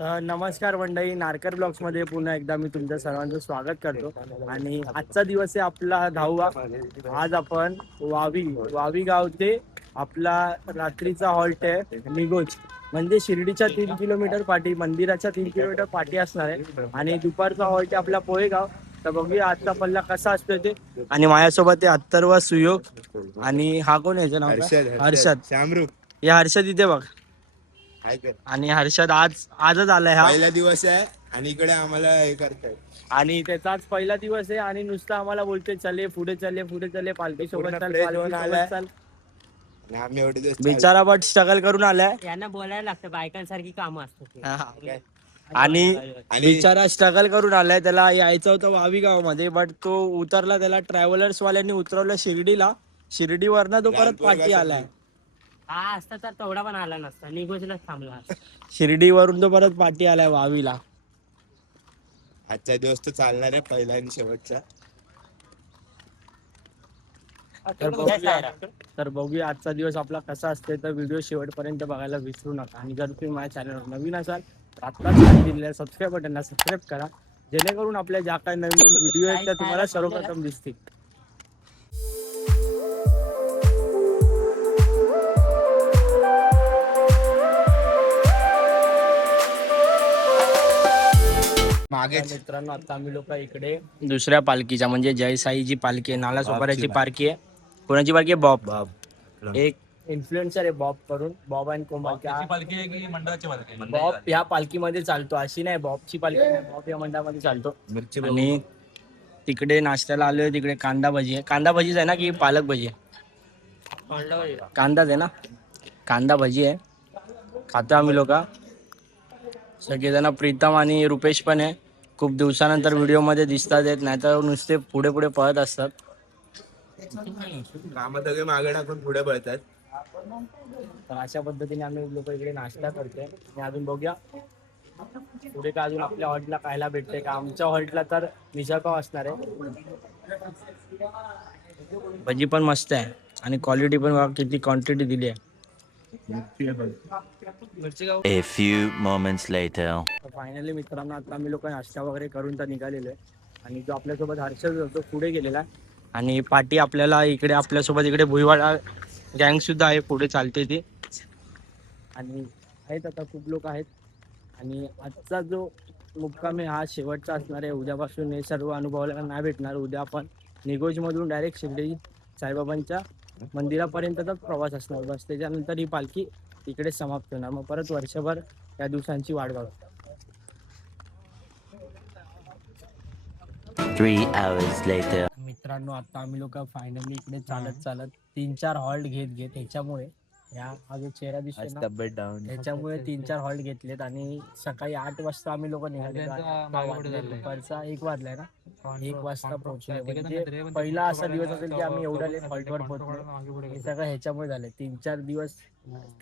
नमस्कार मंडळी, नारकर ब्लॉग्स मध्ये पुन्हा एकदा मी तुमच्या सर्वांचं स्वागत करतो. आणि आजचा दिवस आहे आपला 10वा. आज आपण वावी गाव ते आपला रात्रीचा हॉल्ट आहे निगोज, म्हणजे शिर्डीच्या 3 किलोमीटर पाठी, मंदिराच्या 3 किलोमीटर पाठी असणार आहे. आणि दुपारचा हॉल्ट आहे आपला पोहेगाव. तर बघूया आजचा पल्ला कसा असतो ते. आणि माझ्यासोबत आहे अत्तर्व, सुयोग आणि हा कोण याचं नाव काय? हर्षद. शामरुख. हे हर्षद इथे बघ. आणि हर्षद आजच आलाय हा. पहिला दिवस आहे आणि इकडे आम्हाला हे करताय. आणि त्याचाच पहिला दिवस आहे आणि नुसतं आम्हाला बोलते चले पुढे चले पालखी सोबत चाल, पालखी सोबत चाल. आणि आम्ही एवढे दिवस बिचारा बट स्ट्रगल करून आलाय. यांना बोलायला लागतं, बायकांसारखी कामं असतात. आणि बिचारा स्ट्रगल करून आलाय. त्याला यायचं होतं वावी गावामध्ये, बट तो उतरला, त्याला ट्रॅव्हलर्स वाल्यांनी उतरवलं शिर्डीला. शिर्डीवरनं तो परत पाठी आलाय. हा असता तर तेवढा पण आला नसता, निघोजलाच थांबला. शिर्डीवरून तो परत पाठी आलाय वावीला. आजचा दिवस तो चालणार आहे, पहिला आणि शेवटचा. तर बघूया आजचा दिवस आपला कसा असते. तर व्हिडिओ शेवटपर्यंत बघायला विसरू नका. आणि जर तुम्ही माझ्या चॅनलवर नवीन असाल तर आत्ताच दिलेल्या सबस्क्राईब बटनला सबस्क्राईब करा, जेणेकरून आपल्या ज्या काही नवीन व्हिडिओ आहेत त्या तुम्हाला सर्वप्रथम दिसतील. मित्रांनो, आता आम्ही लोक इकडे दुसऱ्या पालखीच्या, म्हणजे जय साईची पालखी आहे, नाला सोपाऱ्याची पालखी आहे. कोणाची पालखी आहे? बॉब. एक इन्फ्लुएन्सर आहे बॉब करून, बॉब अँड कोमल. पालखी आहे की मंडळाची पालखी? बॉब या पालखीमध्ये चालतो, अशी नाही बॉबची पालखी नाही, बॉब या मंडळामध्ये चालतो. आणि तिकडे नाश्त्याला आलोय. तिकडे कांदा भजी आहे. कांदा भजीच आहे ना की पालक भजी आहे? कांदाच आहे ना. कांदा भजी आहे, खातो आम्ही लोक सगळेजण. प्रीतम आणि रुपेश पण आहे. खूप दिवसानंतर व्हिडिओ मध्ये दिसतात येत, नाही तर नुसते पुढे पुढे पळत असतात. कामं सगळे मागे टाकून पुढे पळतात. तर अशा पद्धतीने आम्ही लोक इकडे नाश्ता करतोय. आणि अजून बघूया पुढे का अजून आपल्या हॉल्टला खायला भेटते का. आमच्या हॉल्टला तर मिसळपाव असणार आहे. भजी पण मस्त आहे आणि क्वालिटी पण बघा किती क्वांटिटी दिली आहे. A few moments later. Finally मित्रांनो, आता आम्ही लोक नाश्ता वगैरे करून तर निघालेलो आहे. आणि जो आपल्यासोबत हर्षद होतो पुढे गेलेला आहे. आणि पाठी आपल्याला इकडे आपल्यासोबत इकडे भुईवाडा गँग सुद्धा आहे, पुढे चालते ती. आणि आहेत आता खूप लोक आहेत. आणि आजचा जो मुक्काम आहे हा शेवटचा असणार आहे. उद्यापासून हे सर्व अनुभवायला नाही भेटणार. उद्या आपण निगोजमधून डायरेक्ट शिर्डी साईबाबांच्या मंदिरापर्यंतचाच प्रवास असणार बस. त्याच्यानंतर ही पालखी इकडे समाप्त होणार. मग परत वर्षभर या दिवसांची वाट बघा. 3 hours later. मित्रांनो, आता आम्ही लोक फायनली इकडे चालत 3-4 हॉल्ट घेत ह्याच्यामुळे ह्या हा जो चेहरा दिसतोय ना, तब्येत डाऊन. ह्याच्यामुळे 3-4 हॉल्ट घेतलेत. आणि सकाळी 8 वाजता आम्ही लोक निघाले. दुपारचा 1 वाजलाय ना, 1 वाजता पोहोचले. म्हणजे पहिला असा दिवस असेल की आम्ही एवढ्या लेट हॉल्टवर पोहोचलो. हे सगळं ह्याच्यामुळे झालं. 3-4 दिवस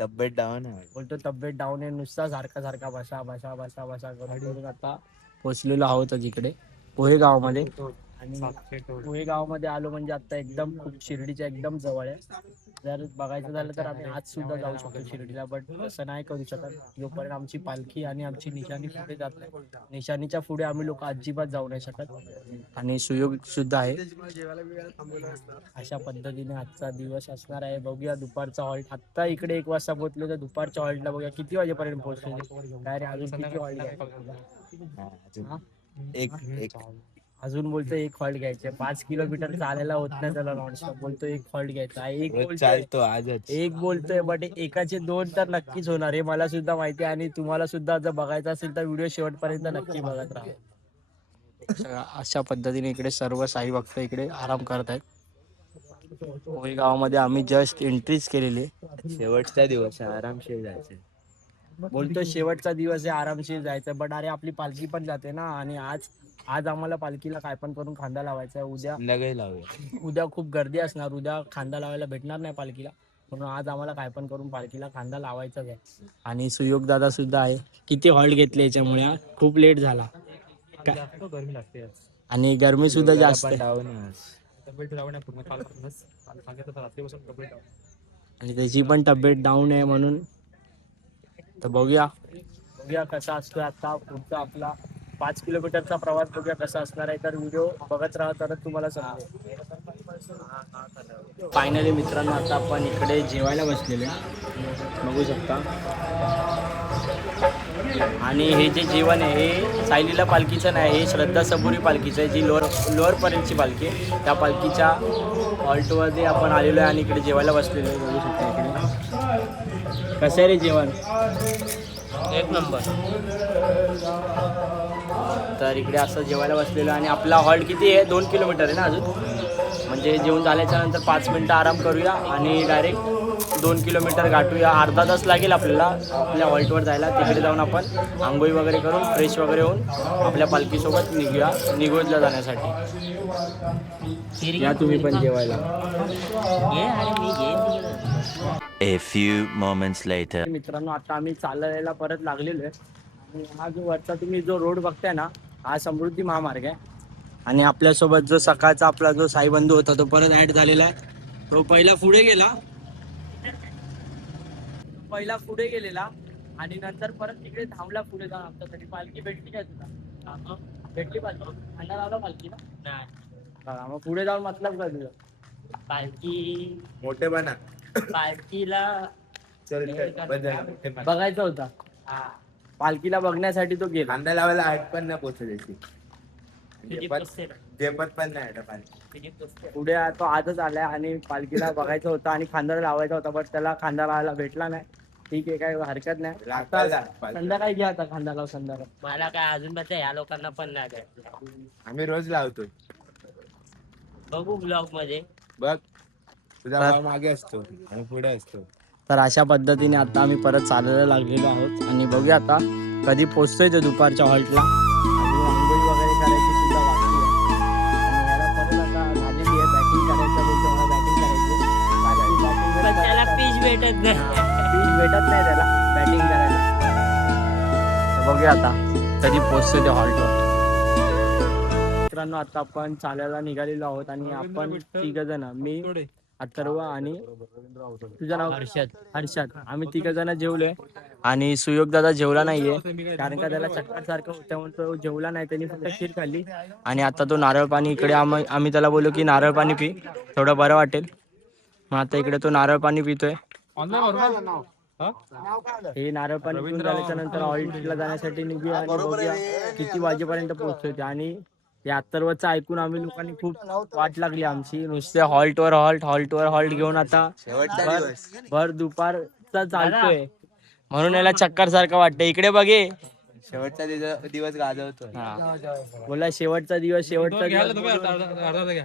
तब्येत डाऊन आहे. बोलतो तब्येत डाऊन आहे, नुसता सारखा बसा करून आता पोहोचलेलो आहोत इकडे पोहे गावामध्ये. आणि पोहे गावामध्ये आलो म्हणजे आता एकदम खूप शिर्डीच्या एकदम जवळ आहे. जर बघायचं झालं तर आम्ही आज सुद्धा जाऊ शकतो शिर्डीला, बट तसं नाही करू शकत जोपर्यंत आमची पालखी आणि आमची निशाणी पुढे जात नाही. निशाणीच्या पुढे आम्ही लोक अजिबात जाऊ नाही शकत. आणि सुयोग सुद्धा आहे. अशा पद्धतीने आजचा दिवस असणार आहे. बघूया दुपारचा हॉल्ट. आत्ता इकडे 1 वाजता पोहोचलो तर दुपारच्या हॉल्टला बघूया किती वाजेपर्यंत पोहोचले. काय रे, अजून किती हॉल्ट घ्यायचे? अजून बोलतो 1 हॉल्ट घ्यायचे. 5 किलोमीटर चालायला होत नाही त्याला नॉनस्टॉप. बोलतो 1 हॉल्ट घ्यायचा. एक बोलतोय बट एकाचे 2 तर नक्कीच होणार हे मला सुद्धा माहिती आहे. आणि तुम्हाला सुद्धा जर बघायचं असेल तर व्हिडिओ शेवटपर्यंत नक्की बघत राहा. अशा पद्धतीने इकडे सर्व साई भक्त इकडे आराम करत आहेत. पोहे गावामध्ये आम्ही जस्ट एंट्रीच केलेली. शेवटचा दिवस आहे, आरामशीर जायचं. बोलतो शेवटचा दिवस आहे, आरामशीर जायचं. बट अरे आपली पालखी पण जाते ना. आणि आज आम्हाला पालखीला काय पण करून खांदा लावायचा आहे. उद्या खूप गर्दी असणार. उद्या खांदा लावायला भेटणार नाही पालखीला, म्हणून आज आम्हाला काय पण करून पालखीला खांदा लावायचाच आहे. आणि सुयोग दादा सुद्धा आहे. किती हॉल्ट घेतले याच्यामुळे खूप लेट झाला. गरमी लागते आणि गरमी सुद्धा जास्त आहे. आणि त्याची पण तब्येत डाऊन आहे म्हणून. तर बघूया बघूया कसा असतोय आता पुढचा आपला 5 किलोमीटरचा प्रवास. बघूया कसा असणार आहे, तर व्हिडिओ बघत राहा तरच तुम्हाला समजेल. फायनली मित्रांनो आता आपण इकडे जेवायला बसलेले बघू शकता. आणि हे जे जेवण आहे हे सायलीला पालखीचं नाही, हे श्रद्धा सबुरी पालखीचं आहे, जी लोअरपर्यंतची पालखी आहे. त्या पालखीच्या हॉल्टवरती आपण आलेलो आहे आणि इकडे जेवायला बसलेलो आहे. बघू शकता इकडे कसं आहे रे जेवण, एक नंबर. तर इकडे असं जेवायला बसलेलो आहे. आणि आपला हॉल्ट किती आहे, 2 किलोमीटर आहे ना अजून, म्हणजे जेवण झाल्याच्या नंतर 5 मिनटं आराम करूया आणि डायरेक्ट 2 किलोमीटर गाठूया. अर्धा तास लागेल आपल्याला आपल्या हॉल्टवर जायला. तिकडे जाऊन आपण आंघोळी वगैरे करून फ्रेश वगैरे होऊन आपल्या पालखीसोबत निघूया निघोजला जाण्यासाठी. या तुम्ही पण जेवायला. घे अरे मी घेईन. A few moments later. मित्रांनो आता आम्ही चालायला परत लागलेलो आहे. आणि हा जो वरचा तुम्ही जो रोड बघताय ना, हा समृद्धी महामार्ग आहे. आणि आपल्यासोबत जो सकाळचा आपला जो साईबंधू होता तो परत ऍड झालेला आहे. तो पहिला पुढे गेलेला आणि नंतर परत तिकडे थांबला पुढे जाऊन आमच्यासाठी. पालखी भेटली काय तुला? भेटली पालखी? अंडा लावला पालखी ना? नाही. बघा, मग पुढे जाऊन मतलब काय तुझं? पालखी मोठे बना. पालखीला चल बघायचा होता. हा. पालखीला बघण्यासाठी तो गेला. कांदा लावायला आठ पण नाही पोचल्याची. तुझी पुस्तक. जेपत पण नाही आठ पाणी. तुझी पुस्तक. पुढे तो आजच आलाय आणि पालखीला बघायचा होता आणि खांदा लावायचा होता, बट त्याला खांदा लावायला भेटला नाही. ठीक आहे, काही हरकत नाही. आता संध्याकाळी घ्या, आता खांदा लाव संध्याकाळी. मला काय अजून बघा या लोकांना पण नाही भेटलं. आम्ही रोज लावतोय. बघू ब्लॉग मध्ये. बघ तुझा भाव मागे असतो आणि पुढे असतो. तर अशा पद्धतीने आता आम्ही परत चालायला लागलेलो आहोत आणि बघूया आता कधी पोहोचतोय ते दुपारच्या हॉल्टला. अजून आंघोळी वगैरे करायची सुद्धा बाकी आहे. आणि याला परत आता झालेली आहे, बॅटिंग करायचं बोलतो, मला बॅटिंग करायची. पण त्याला पिच भेटत नाही. पीच भेटत नाही त्याला बॅटिंग करायला. तर बघूया आता कधी पोहोचतोय ते हॉल्टवर. मित्रांनो आता आपण चालायला निघालेलो आहोत आणि आपण 3 जण, मी, अथर्व आणि तुझं नाव हर्षद, आम्ही 3 जण जेवलोय. आणि सुयोग दादा जेवला नाहीये कारण का त्याला चक्कर सारखं होतं म्हणून तो जेवला नाही. त्यांनी फक्त खीर खाल्ली. आणि आता तो नारळ पाणी इकडे आम्ही त्याला बोललो की नारळ पाणी पी, थोडं बरं वाटेल. मग आता इकडे तो नारळ पाणी पितोय. हे नारळ पाणी पिऊन झाल्याच्या नंतर हॉल्टला जाण्यासाठी निघूया आणि बघूया किती वाजेपर्यंत पोहोचतोय ते. आणि या अथर्वचं ऐकून आम्ही लोकांनी खूप वाट लागली आमची. नुसते हॉल्टवर हॉल्ट घेऊन आता भर दुपारचा चालतोय म्हणून याला चक्कर सारखं वाटतं. इकडे बघे, शेवटचा दिवस गाजवतो. बोला शेवटचा दिवस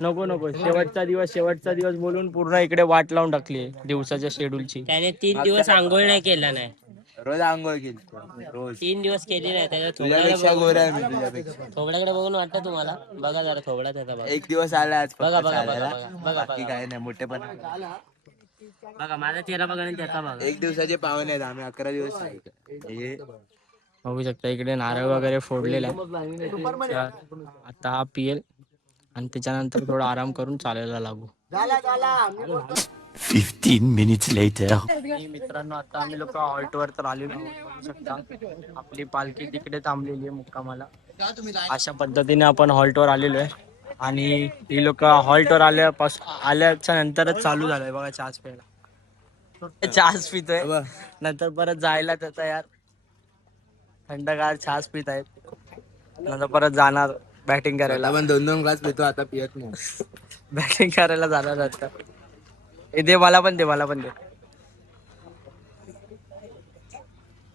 नको शेवटचा दिवस बोलून पूर्ण इकडे वाट लावून टाकली दिवसाच्या शेड्यूलची. त्याने 3 दिवस आंघोळ नाही केला नाही. रोज आंघोळ केली रोज. 3 दिवस केली नाही. त्याच्या तुझ्यापेक्षा गोरा आहे मी तुझ्यापेक्षा. थोबड्याकडे बघून वाटतं तुम्हाला? बघा जरा थोबडा त्याचा बघा. एक दिवस आला आज बघा बघा चालायला. बघा बघा बाकी काय नाही मोठे पण. बघा माझा चेहरा बघा आणि त्याचा बघा. एक दिवसाचे पाहुणे आहेत आम्ही. 11 दिवस हे बघू शकता इकडे नारळ वगैरे फोडलेला आहे. आता हा पिएल आणि त्याच्यानंतर थोडा आराम करून चालायला लागू. 15 minutes later. मित्रांनो आता आम्ही लोक हॉल्टवर तर आलेलो आहोत. बघू शकता आपली पालखी तिकडे थांबलेली आहे मुक्कामाला. अशा पद्धतीने आपण हॉल्टवर आलेलो आहे आणि ही लोक हॉल्टवर आल्याच्या नंतरच चालू झालंय बघा चहाच प्यायला. चहाच पितोय, नंतर परत जायला त्याचा यार थंडगार चहाच पित आहेत. नंतर परत जाणार बॅटिंग करायला. आपण 2-2 ग्लास पितो आता पियत नाही. बॅटिंग करायला जाणार आता. दे मला पण दे.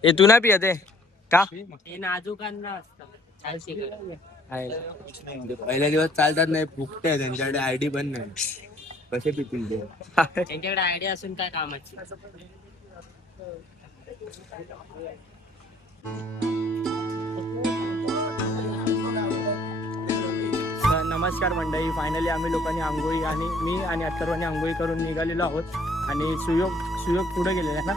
तू नाही पियत आहे का? हे नाजूकांना असतं. पहिल्या दिवस चालतात नाही, फुकटे त्यांच्याकडे आयडी पण नाही, कसे पितील ते? त्यांच्याकडे आयडिया असून काय कामाची. नमस्कार मंडळी, फायनली आम्ही लोकांनी आंघोळी आणि मी आणि अथर्वने आंघोळी करून निघालेलो आहोत. आणि सुयोग पुढे गेलेला आहे ना,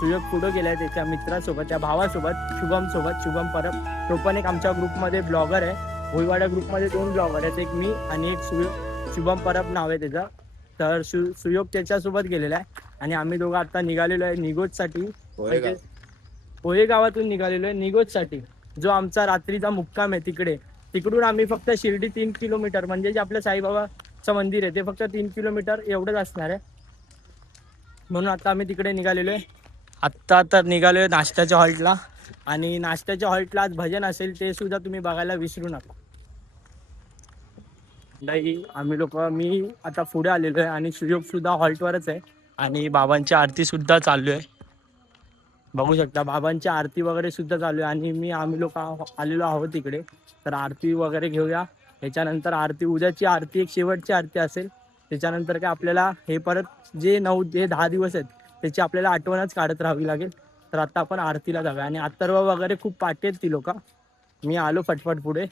सुयोग पुढे गेलाय त्याच्या मित्रासोबत, त्या भावासोबत, शुभम परब. तो पण एक आमच्या ग्रुपमध्ये ब्लॉगर आहे. भोईवाडा ग्रुपमध्ये 2 ब्लॉगर आहेत, एक मी आणि एक शुभम परब नाव आहे त्याचं. तर सुयोग त्याच्यासोबत गेलेला आहे आणि आम्ही दोघं आता निघालेलो आहे निगोजसाठी. पोहे गावातून निघालेलो आहे निगोजसाठी, जो आमचा रात्रीचा मुक्काम आहे तिकडे. तिकडून आम्ही फक्त शिर्डी 3 किलोमीटर, म्हणजे जे आपलं साईबाबाचं मंदिर आहे ते फक्त 3 किलोमीटर एवढंच असणार आहे. म्हणून आता आम्ही तिकडे निघालेलो आहे. आत्ता तर निघालो आहे नाश्त्याच्या हॉल्टला, आणि नाश्त्याच्या हॉल्टला आज भजन असेल ते सुद्धा तुम्ही बघायला विसरू नका. आम्ही लोक, मी आता पुढे आलेलो आहे आणि सुयोग सुद्धा हॉल्टवरच आहे, आणि बाबांची आरती सुद्धा चालू आहे. बघू शकता बाबांची आरती वगैरे सुद्धा चालू आहे, आणि आम्ही लोक आलेलो आहोत इकडे. तर आरती वगैरे घेऊया. त्याच्यानंतर आरती, उद्याची आरती एक शेवटची आरती असेल. त्याच्यानंतर काय आपल्याला हे परत जे 10 दिवस आहेत त्याची आपल्याला आठवणच काढत राहावी लागेल. तर आता आपण आरतीला जाऊया. आणि अथर्व वगैरे खूप पाठी आहेत ती लोक. मी आलो फटफट पुढे.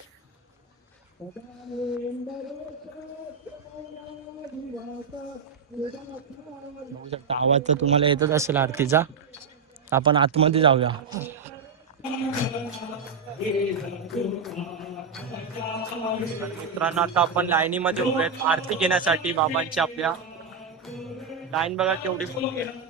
बघू शकता आवाज तर तुम्हाला येतच असेल आरतीचा. आपण आतमध्ये जाऊया. मित्रांनो आता आपण लाईनीमध्ये उभे आहेत आरती घेण्यासाठी बाबांची. आपल्या लाईन बघा केवढी मोठी आहे.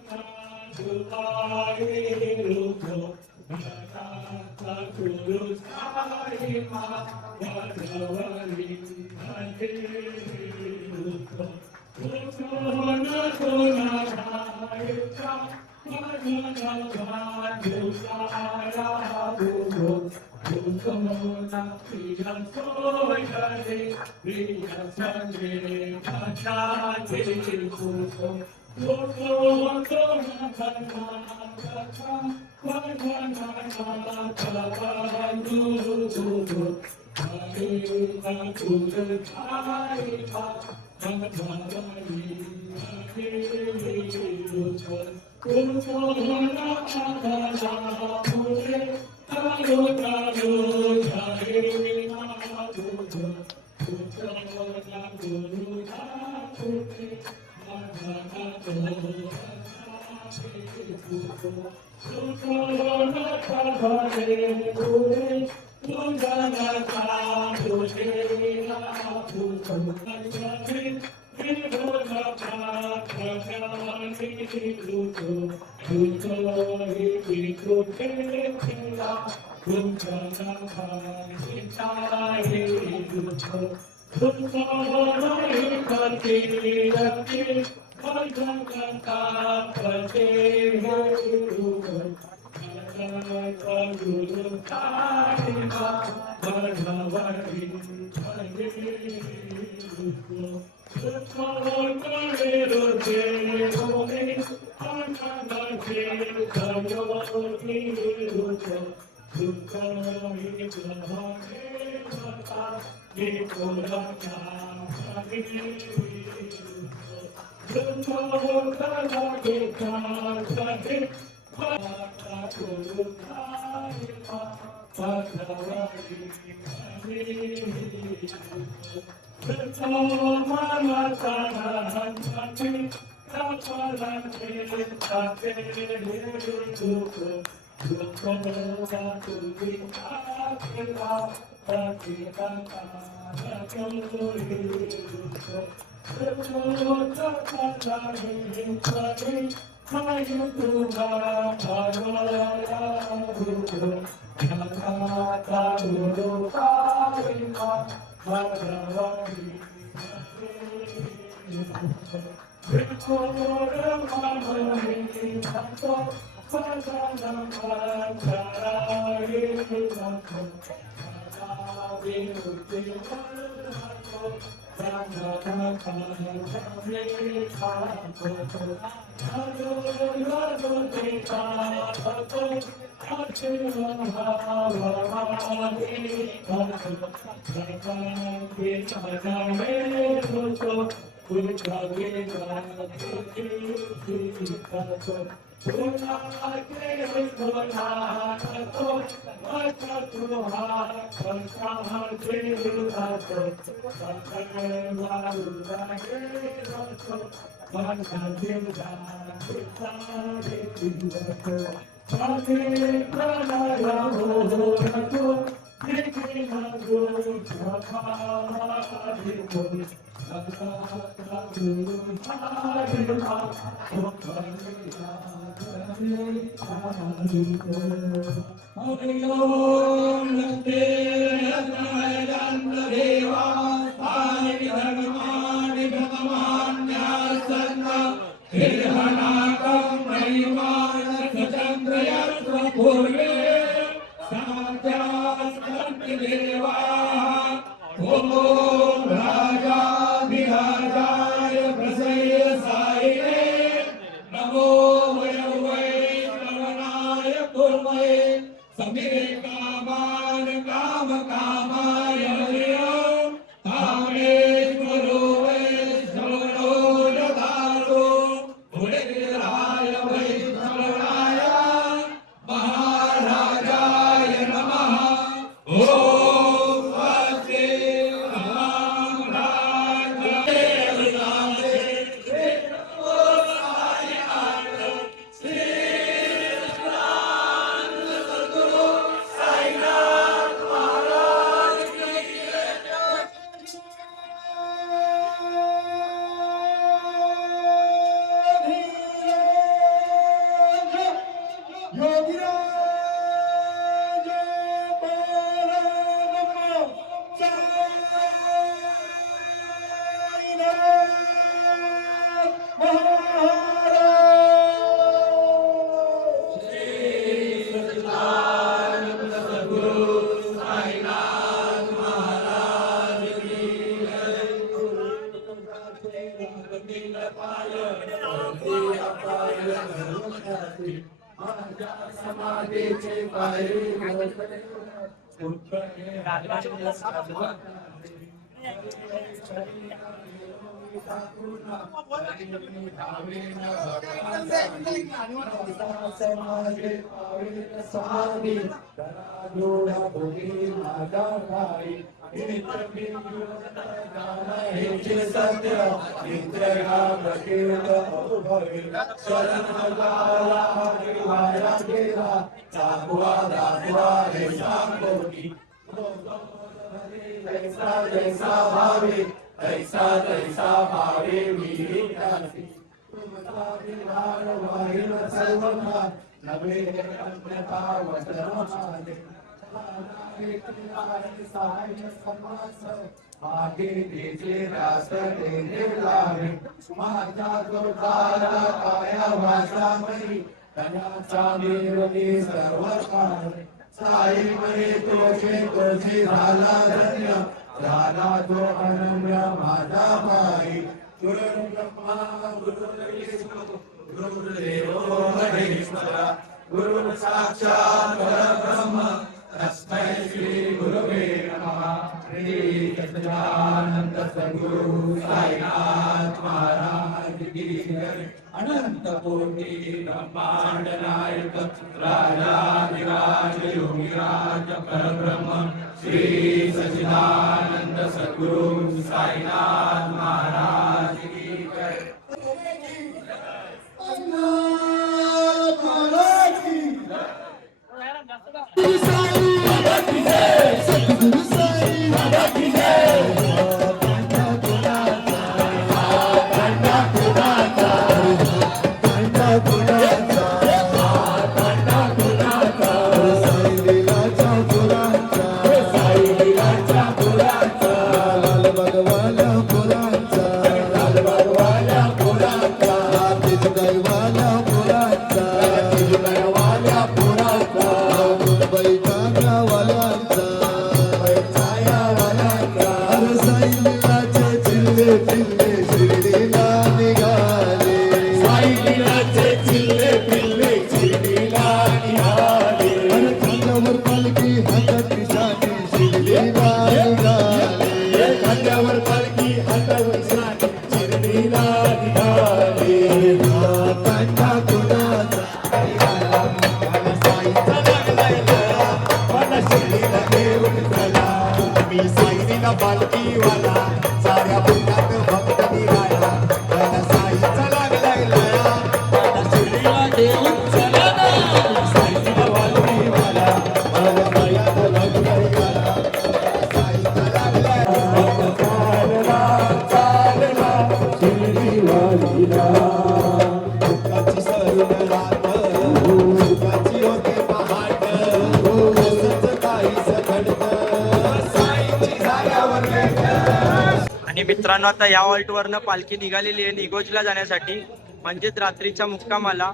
आणि मित्रांनो आता या ऑल्ट वरनं पालखी निघालेली आहे निगोजला जाण्यासाठी, म्हणजेच रात्रीच्या मुक्कामाला.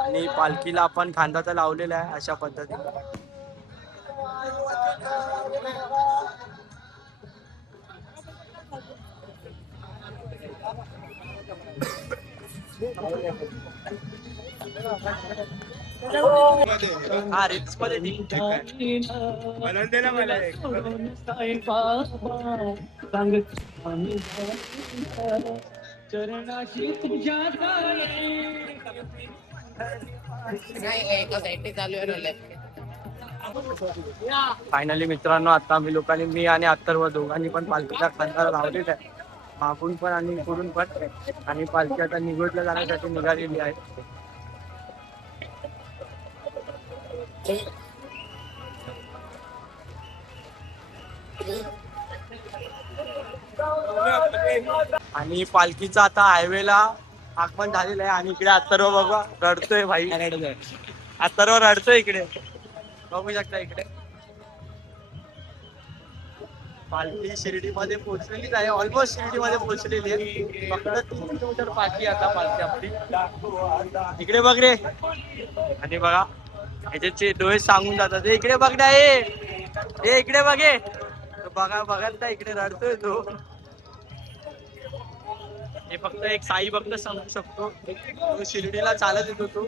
आणि पालखीला आपण खांदा तर लावलेला आहे अशा पद्धतीने. हा रिल्स मध्ये बनवून दे ना मला एक. फायनली मित्रांनो आता आम्ही लोकांनी, मी आणि अत्तर्व दोघांनी पण पालखीच्या खांद्याला लावलेला आहे, मागून पण आणि इकडून पण. आणि पालखी आता निगोजला जाण्यासाठी निघालेली आहे. आणि पालखीचा आता हायवेला आगमन झालेलं आहे. आणि इकडे अत्तर्व बघा रडतोय भाई, अत्तर्व रडतोय इकडे बघू शकता. इकडे पालखी शिर्डीमध्ये पोहोचलेलीच आहे, ऑलमोस्ट शिर्डीमध्ये पोहोचलेली आहे. फक्त 3 किलोमीटर बाकी आता पालखी आपली. इकडे बघ रे. आणि बघा याचे डोळे सांगून जातात, इकडे बघ ना, हे इकडे बघे. बघा बघाल ना इकडे रडतोय तो. हे फक्त एक साई भक्त समजू शकतो, तो शिर्डीला चालत येतो तो.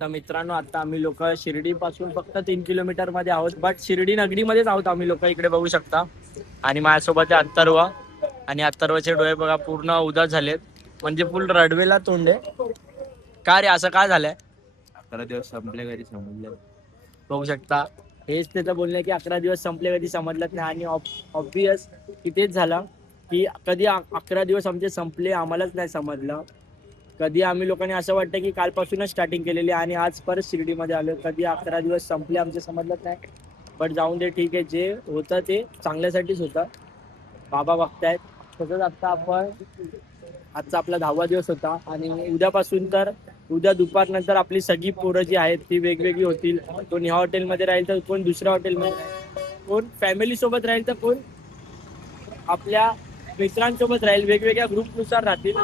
तर मित्रांनो आता आम्ही लोक शिर्डी पासून फक्त 3 किलोमीटर मध्ये आहोत, बट शिर्डी नगरीमध्येच आहोत आम्ही लोक. इकडे बघू शकता. आणि माझ्यासोबत आहे अत्तर्व. आणि अत्तर्वचे डोळे बघा पूर्ण उदास झालेत, म्हणजे फुल रडवेला तोंड आहे. का रे असं काय झालंय? 11 दिवस संपले कधी समजलं. बघू शकता हेच त्याचं बोलणं की 11 दिवस संपले कधी समजलंच नाही. आणि ऑब्वियस की तेच झालं की कधी 11 दिवस आमचे संपले आम्हालाच नाही समजलं. कधी आम्ही लोकांनी असं वाटतं की कालपासूनच स्टार्टिंग केलेली आणि आज परत शिर्डीमध्ये आलो. कधी 11 दिवस संपले आमचे समजलंच नाही. बट जाऊन दे, ठीक आहे, जे होतं ते चांगल्यासाठीच होतं. बाबा बघतायत. तसंच आता आपण आजचा आपला 10वा दिवस होता. आणि उद्यापासून तर उद्या दुपारनंतर आपली सगळी पोरं जी आहेत ती वेगवेगळी होतील. कोण ह्या हॉटेलमध्ये राहील तर कोण दुसऱ्या हॉटेलमध्ये राहील, कोण फॅमिली सोबत राहील तर कोण आपल्या मित्रांसोबत राहील. वेगवेगळ्या ग्रुपनुसार राहतील.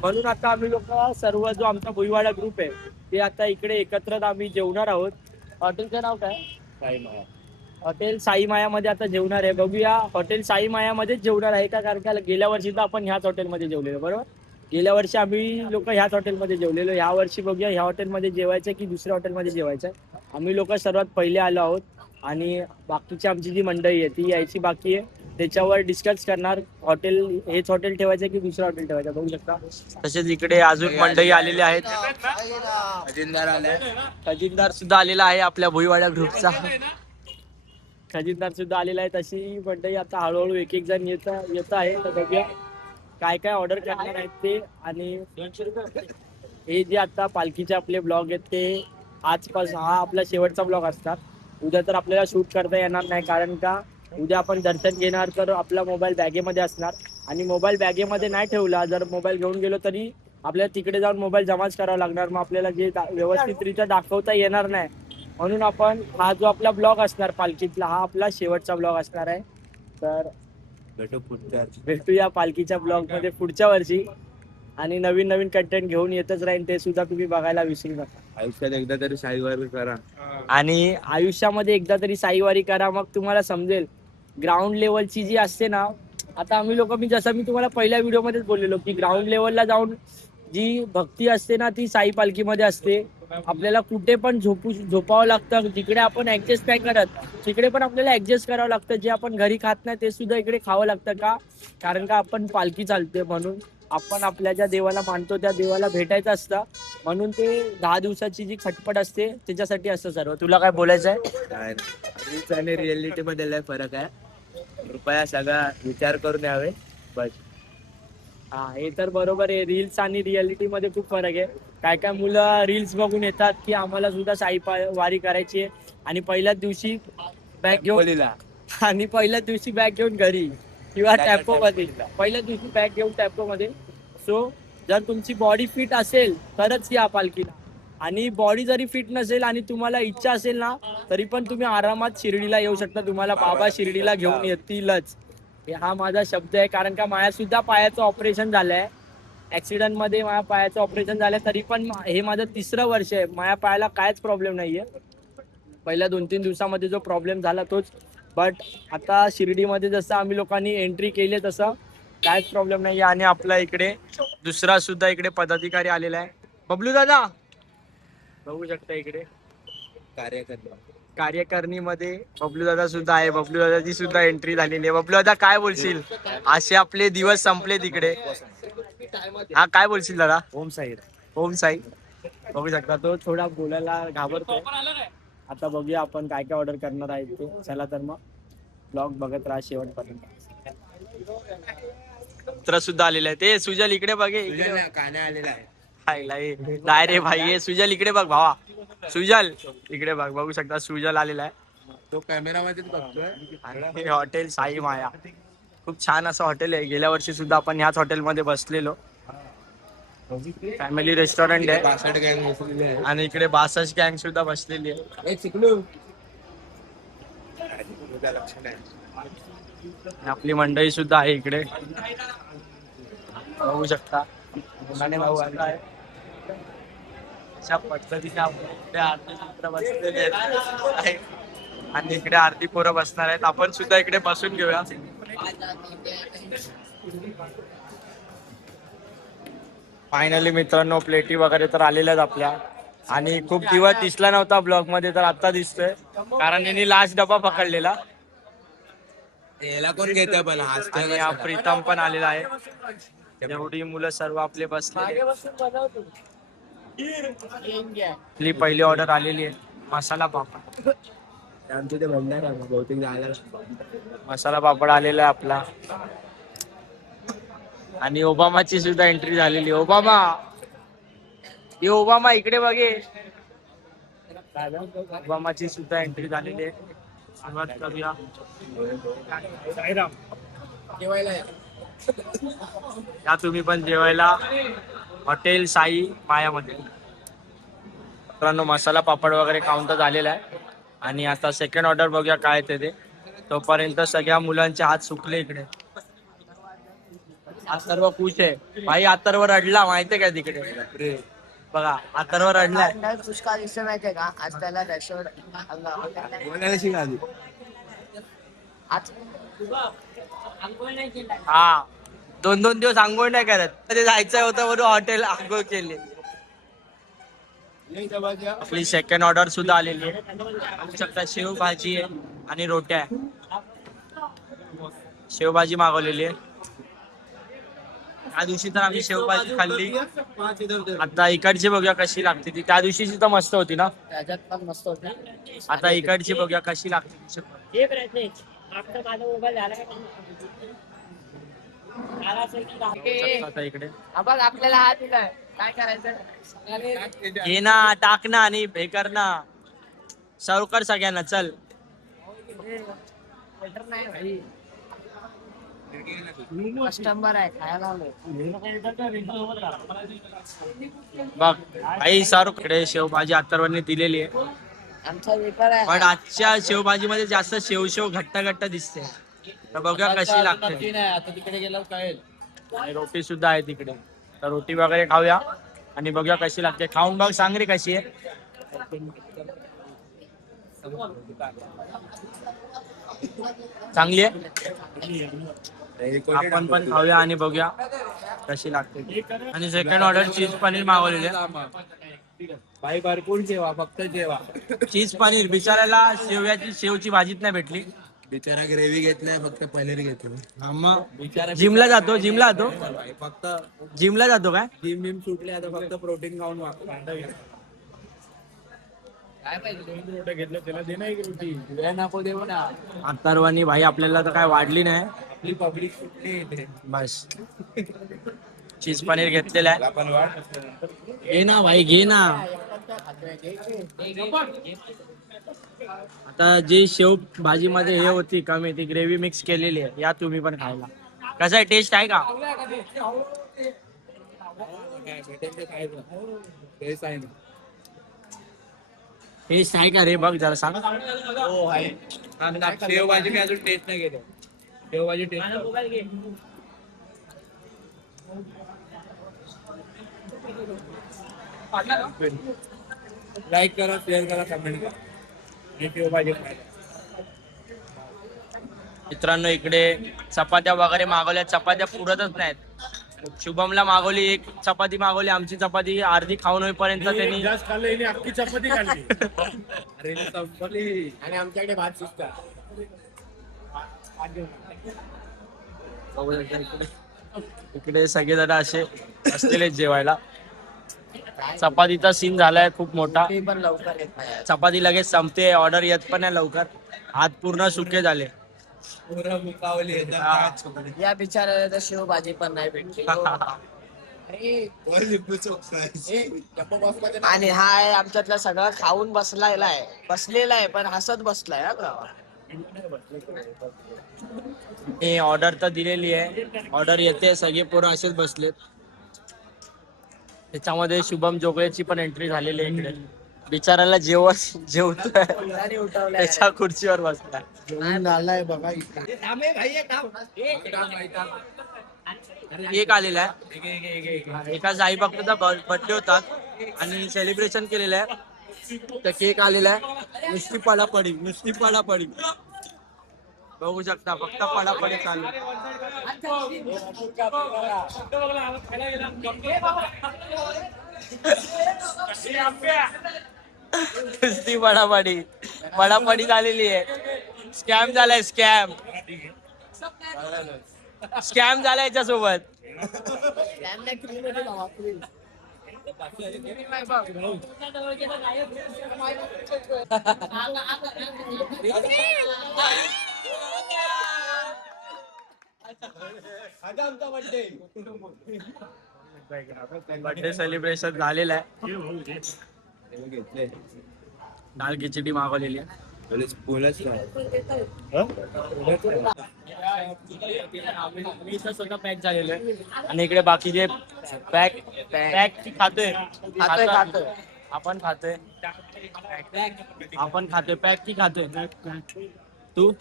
म्हणून आता आम्ही लोक सर्व जो आमचा भुईवाडा ग्रुप आहे ते आता इकडे एकत्र आम्ही जेवणार आहोत. हॉटेलचं नाव काय? हॉटेल साई मायामध्ये आता जेवणार आहे. बघूया हॉटेल साई मायामध्येच जेवणार आहे का, कारण का गेल्या वर्षी तर आपण ह्याच हॉटेलमध्ये जेवलेलो, बरोबर. गेल्या वर्षी आम्ही लोक ह्याच हॉटेलमध्ये जेवलेलो. ह्या वर्षी बघूया ह्या हॉटेलमध्ये जेवायचं की दुसऱ्या हॉटेलमध्ये जेवायचं. आम्ही लोक सर्वात पहिले आलो आहोत आणि बाकीची आमची जी मंडळी आहे ती यायची बाकी आहे. त्याच्यावर डिस्कस करणार हॉटेल हेच हॉटेल ठेवायचं की दुसरं हॉटेल ठेवायचं. बघू शकता. तसेच इकडे अजून मंडळी आलेली आहेत. खजिनदार आले. खजिनदार सुद्धा आलेला आहे आपल्या भुईवाडा ग्रुपचा. खजिनदार सुद्धा आलेला आहे. तशी मंडळी आता हळूहळू एक एक जण येत आहे. तर बघूया काय काय ऑर्डर करणार आहेत ते. आणि हे जे आता पालखीचे आपले ब्लॉग आहेत ते आजपासून हा आपला शेवटचा ब्लॉग असतात. उद्या तर आपल्याला शूट करता येणार नाही, कारण का उद्या आपण दर्शन घेणार तर आपला मोबाईल बॅगेमध्ये असणार. आणि मोबाईल बॅगेमध्ये नाही ठेवला, जर मोबाईल घेऊन गेलो तरी आपल्याला तिकडे जाऊन मोबाईल जमाच करावा लागणार. मग आपल्याला जे व्यवस्थितरित्या दाखवता येणार नाही. म्हणून आपण हा जो आपला ब्लॉग असणार पालखीतला हा आपला शेवटचा ब्लॉग असणार आहे. तर भेटूया पालखीच्या ब्लॉग मध्ये पुढच्या वर्षी. आणि नवीन नवीन कंटेंट घेऊन येतच राहील, ते सुद्धा तुम्ही बघायला विसरू नका. आयुष्यात एकदा तरी साईवारी करा. आणि आयुष्यामध्ये एकदा तरी साईवारी करा, मग तुम्हाला समजेल ग्राउंड लेवलची जी असते ना आता आम्ही लोक मी तुम्हाला पहिल्या व्हिडिओमध्येच बोललेलो की ग्राउंड लेवलला जाऊन जी भक्ती असते ना ती साई पालखीमध्ये असते. आपल्याला कुठे पण झोपावं लागतं. जिकडे आपण ऍडजस्ट नाही करत तिकडे पण आपल्याला ऍडजस्ट करावं लागतं. जे आपण घरी खात नाही ते सुद्धा इकडे खावं लागतं का? कारण का आपण पालखी चालते म्हणून आपण आपल्या ज्या देवाला मानतो त्या देवाला भेटायचं असतं. म्हणून ते 10 दिवसाची जी खटपट असते त्याच्यासाठी असतं सर्व. तुला काय बोलायचं आहे? रील्स आणि रिअलिटी मध्ये लय फरक आहे. कृपया सगळा विचार करून यावे बस. हा हे तर बरोबर आहे. रील्स आणि रिअलिटी मध्ये खूप फरक आहे. काय काय मुलं रील्स बघून येतात की आम्हाला सुद्धा साई वारी करायची आहे आणि पहिल्याच दिवशी बॅग घेऊन बोलीला आणि पहिल्याच दिवशी बॅग घेऊन घरी किंवा Direct टॅपो मध्ये टेम्पोला. पहिल्याच दिवशी बॅग घेऊन टॅपो मध्ये. सो जर तुमची बॉडी फिट असेल तरच या पालखीला. आणि बॉडी जरी फिट नसेल आणि तुम्हाला इच्छा असेल ना तरी पण तुम्ही आरामात शिर्डीला येऊ शकता. तुम्हाला बाबा शिर्डीला घेऊन येतीलच. हा माझा शब्द आहे. कारण का माझ्या सुद्धा पायाचं ऑपरेशन झालंय. ऍक्सिडेंट मध्ये माझ्या पायाचं ऑपरेशन झालंय. तरी पण हे माझं 3रं वर्ष आहे. माझ्या पायाला कायच प्रॉब्लेम नाहीये. पहिल्या 2-3 दिवसामध्ये जो प्रॉब्लेम झाला तोच. बट आता शिर्डीमध्ये जसं आम्ही लोकांनी एंट्री केली तसं कायच प्रॉब्लेम नाही. आणि आपला इकडे दुसरा सुद्धा इकडे पदाधिकारी आलेला आहे. बबलू दादा बघू शकता इकडे कार्यकारिणीमध्ये बबलू दादा सुद्धा आहे. बबलू दादाची सुद्धा एंट्री झालेली आहे. बबलू दादा काय बोलशील? असे आपले दिवस संपले तिकडे. हा काय बोलशील दादा? ओम साई. ओम साई. बघू शकता तो थोडा बोलायला घाबरतो. आता बघूया आपण काय काय ऑर्डर करणार आहे ते. चला तर मग ब्लॉग बघत राहा शेवटपर्यंत. मित्र सुद्धा आलेले आहे. ते सुजल इकडे बघे. कान्या आलेला आहे. नाही रे भाई हे सुजल इकडे बघ भावा. सुजल इकडे बघ. बघू शकता सुजल आलेला आहे. तो कॅमेरामध्येच बघतोय. आणि हे हॉटेल साई माया खूप छान असं हॉटेल आहे. गेल्या वर्षी सुद्धा आपण ह्याच हॉटेलमध्ये बसलेलो. फॅमिली रेस्टॉरंट आहे 62 गँग बसलेली आहे. आणि इकडे 62 गँग सुद्धा बसलेली आहे. ए चिकलू तुझं लक्ष नाही. आणि आपली मंडळी सुद्धा आहे इकडे बघू शकता. मुलाने भाऊ आहे. अशा पद्धतीने आपण इकडे आरती मित्र बसलेले आहेत. आणि इकडे आरती पोरं बसणार आहेत. आपण सुद्धा इकडे बसून घेऊया. फायनली मित्रांनो प्लेटी वगैरे तर आलेल्याच आपल्या. आणि खूप दिवस दिसला नव्हता ब्लॉग मध्ये तर आता दिसतोय. कारण यांनी लास्ट डबा पकडलेला. याला कोण घेतं पण आणि हा प्रीतम पण आलेला आहे. एवढी मुलं सर्व आपले बसले. आपली पहिली ऑर्डर आलेली आहे मसाला पापड. आमचं ते भंडार आहे बहुतेक झालं. मसाला पापड आलेला आहे आपला. आणि ओबामाची सुद्धा एंट्री झालेली. ओबामा हे ओबामा इकडे बघे. ओबामाची सुद्धा एंट्री झालेली आहे. सुरुवात करूया. जेवायला या तुम्ही पण जेवायला हॉटेल साई मायामध्ये. मित्रांनो मसाला पापड वगैरे खाऊन तर झालेला आहे. आणि आता सेकंड ऑर्डर बघूया काय ते. तोपर्यंत सगळ्या मुलांचे हात सुकले इकडे. अथर्व खुश आहे भाई. अथर्व रडला माहितीये का तिकडे बघा. अथर्व रडलाय. दुष्काळ दिसतो माहितीये का? आज त्याला बोलायला शिक आधी. हा 2-2 दिवस आंघोळ नाही करत. ते जायचं होतं म्हणून हॉटेल आंघोळ केली. आपली सेकंड ऑर्डर सुद्धा आलेली आहे. बघू शकता शेव भाजी आहे आणि रोट्या आहे. शेवभाजी मागवलेली आहे. त्या दिवशी तर आम्ही शेवभाजी खाल्ली. आता इकडची बघूया कशी लागते ती. त्या दिवशी तर मस्त होती ना. त्याच्यात पण मस्त होते. आता इकडची बघूया कशी लागते ती शेवभाजी. आता इकडे बघ आपल्याला हा दिलाय. काय करायचं? घे ना टाक ना आणि हे कर ना. सर्व कर सगळ्यांना. चल नाही भाई. कस्टमर आहे खायला आलोय. बघ आई सर्व इकडे शेवभाजी अथर्वने दिलेली आहे. आमचा वेपर आहे. पण आजच्या शेवभाजी मध्ये जास्त शेव घट्ट घट्ट दिसते. तर बघूया कशी लागते. आता तिकडे गेल्यावर कळेल. आणि रोटी सुद्धा आहे तिकडे. तर रोटी वगैरे खाऊया आणि बघूया कशी लागते. खाऊन बघ सांग रे कशी आहे. चांगली आहे. आपण पण खाऊया आणि बघूया कशी लागते. आणि सेकंड ऑर्डर चीज पनीर मागवलेले. भाई भरपूर जेवा, फक्त जेवा. चीज पनीर बिचारायला शेवची भाजीच नाही भेटली. बिचारा ग्रेव्ही घेतलाय, फक्त पनीर घेतलं. हा मग जिमला जातो फक्त जिमला जातो काय? जिम बिम सुटले आता, फक्त प्रोटीन खाऊन नको देऊ ना. अथर्वानी भाई आपल्याला तर काय वाढली नाही. आपली पब्लिक सुटली इथे. बस चीज पनीर घेतलेलं आहे. घे ना भाई घे ना. आता जी शेव भाजी मध्ये हे होती कमी, ती ग्रेव्ही मिक्स केलेली आहे. या तुम्ही पण खायला. कसं आहे, टेस्ट आहे का? टेस्ट आहे का रे, बघ जरा सांग. हो आहे. शेव भाजी मी अजून टेस्ट नाही केली. शेव भाजी टेस्ट लाईक करा, शेअर करा, कमेंट करा. शेव भाजी खायला. मित्रांनो इकडे चपात्या वगैरे मागवल्या. चपात्या पुरतच नाहीत. शुभमला मागवली एक चपाती मागवली. आमची चपाती अर्धी खाऊन होईपर्यंत त्यांनी अख्खी चपाती खाल्ली. अरे संपली. आणि आमच्याकडे भात सुद्धा. इकडे सगळेजण असे बसलेले जेवायला. चपातीचा सीन झालाय खूप मोठा. पण लवकर येत नाही. चपाती लगेच संपते. ऑर्डर येत पण नाही लवकर. हात पूर्ण सुके झाले. पुरा मुकावली. या बिचाराला तर शेव भाजी पण नाही भेटली. आणि हा आहे आमच्यातला सगळा खाऊन बसलेला आहे पण हसत बसलाय हा गावा. हे ऑर्डर तर दिलेली आहे. ऑर्डर येते. सगळे पोरं असेच बसलेत. त्याच्यामध्ये शुभम जोगळेची पण एंट्री झालेली आहे. इकडे बिचाराला जेवतोय त्याच्या खुर्चीवर बसलाय. केक आलेला आहे. एका साई भक्ताचा बर्थडे होता आणि सेलिब्रेशन केलेलं आहे. तर केक आलेला आहे. नुसती पडापडी बघू शकता. फक्त पडापडी चालू. नुसती पडापडी झालेली आहे. स्कॅम झालाय. स्कॅम झाला याच्यासोबत. बर्थडे सेलिब्रेशन झालेलं आहे. दाल खिचडी मागवलेली आहे. मी तर स्वतः पॅक झालेलो आहे. आणि इकडे बाकीचे पॅक खातोय. आपण खातोय पॅक की खातोय तू.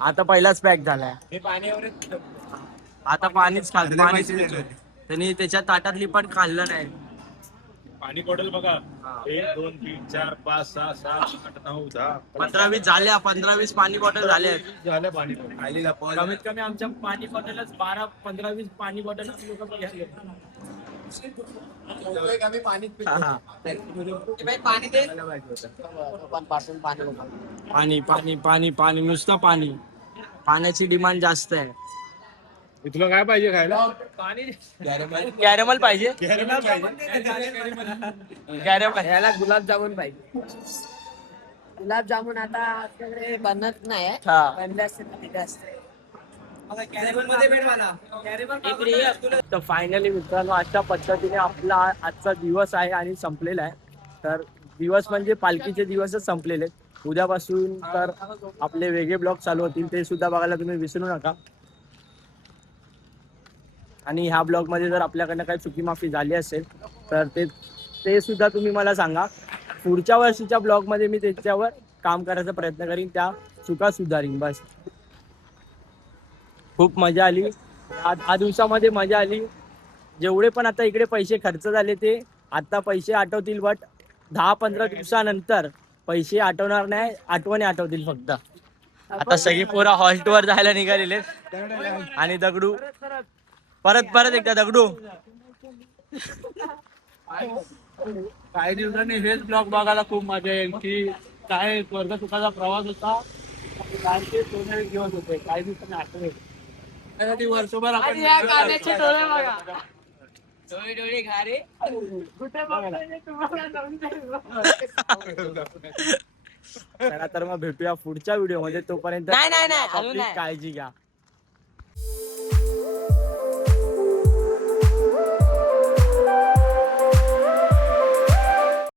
आता पहिलाच पॅक झालाय. आता पाणीच त्यांनी त्याच्या ताटातली पण खाल्लं नाही. पाणी बॉटल बघा. 1 2 3 4 5 6 7 8 9 10 15-20 झाल्या. 15-20 पाणी बॉटल झाले. झालं पाणी. कमीत कमी आमच्या पाणी बॉटलच 12-15-20 पाणी बॉटल पाणी नुसतं पाणी. पाण्याची डिमांड जास्त आहे. तुला काय पाहिजे खायला? कॅरेमल पाहिजे. याला गुलाबजामुन पाहिजे. गुलाबजामुन आता आपल्याकडे बनत नाही. बनले असते तर तिथे असते. तर फायनली मित्रांनो अशा पद्धतीने आपला आजचा दिवस आहे आणि संपलेला आहे. तर दिवस म्हणजे पालखीचे दिवसच संपलेले. उद्यापासून तर आपले वेगळे ब्लॉग चालू होतील. ते सुद्धा बघायला तुम्ही विसरू नका. आणि ह्या ब्लॉग मध्ये जर आपल्याकडनं काही चुकी माफी झाली असेल तर ते सुद्धा तुम्ही मला सांगा. पुढच्या वर्षीच्या ब्लॉग मध्ये मी त्याच्यावर काम करायचा प्रयत्न करीन. त्या चुका सुधारीन. बस. खूप मजा आली. आ दिवसामध्ये मजा आली. जेवढे पण आता इकडे पैसे खर्च झाले ते आता पैसे आठवतील. बट 10-15 दिवसानंतर पैसे आठवणार नाही. आठवणी आठवतील फक्त. आता सगळी पोरा हॉल्ट वर जायला निघालेले आणि दगडू परत एकदा दगडू काही दिवसांनी हेच ब्लॉग बघायला खूप मजा येईल की काय वर्ग सुखाचा प्रवास होता. काही सोनेरी दिवस होते, काही दिवसांनी आठवले त्यासाठी वर्षभर आपण डोळे घारे कुठे बघतोय तुम्हाला जाऊन चला तर मग भेटूया पुढच्या व्हिडिओ मध्ये. तोपर्यंत नाही, अजून आपली नाही. काळजी घ्या.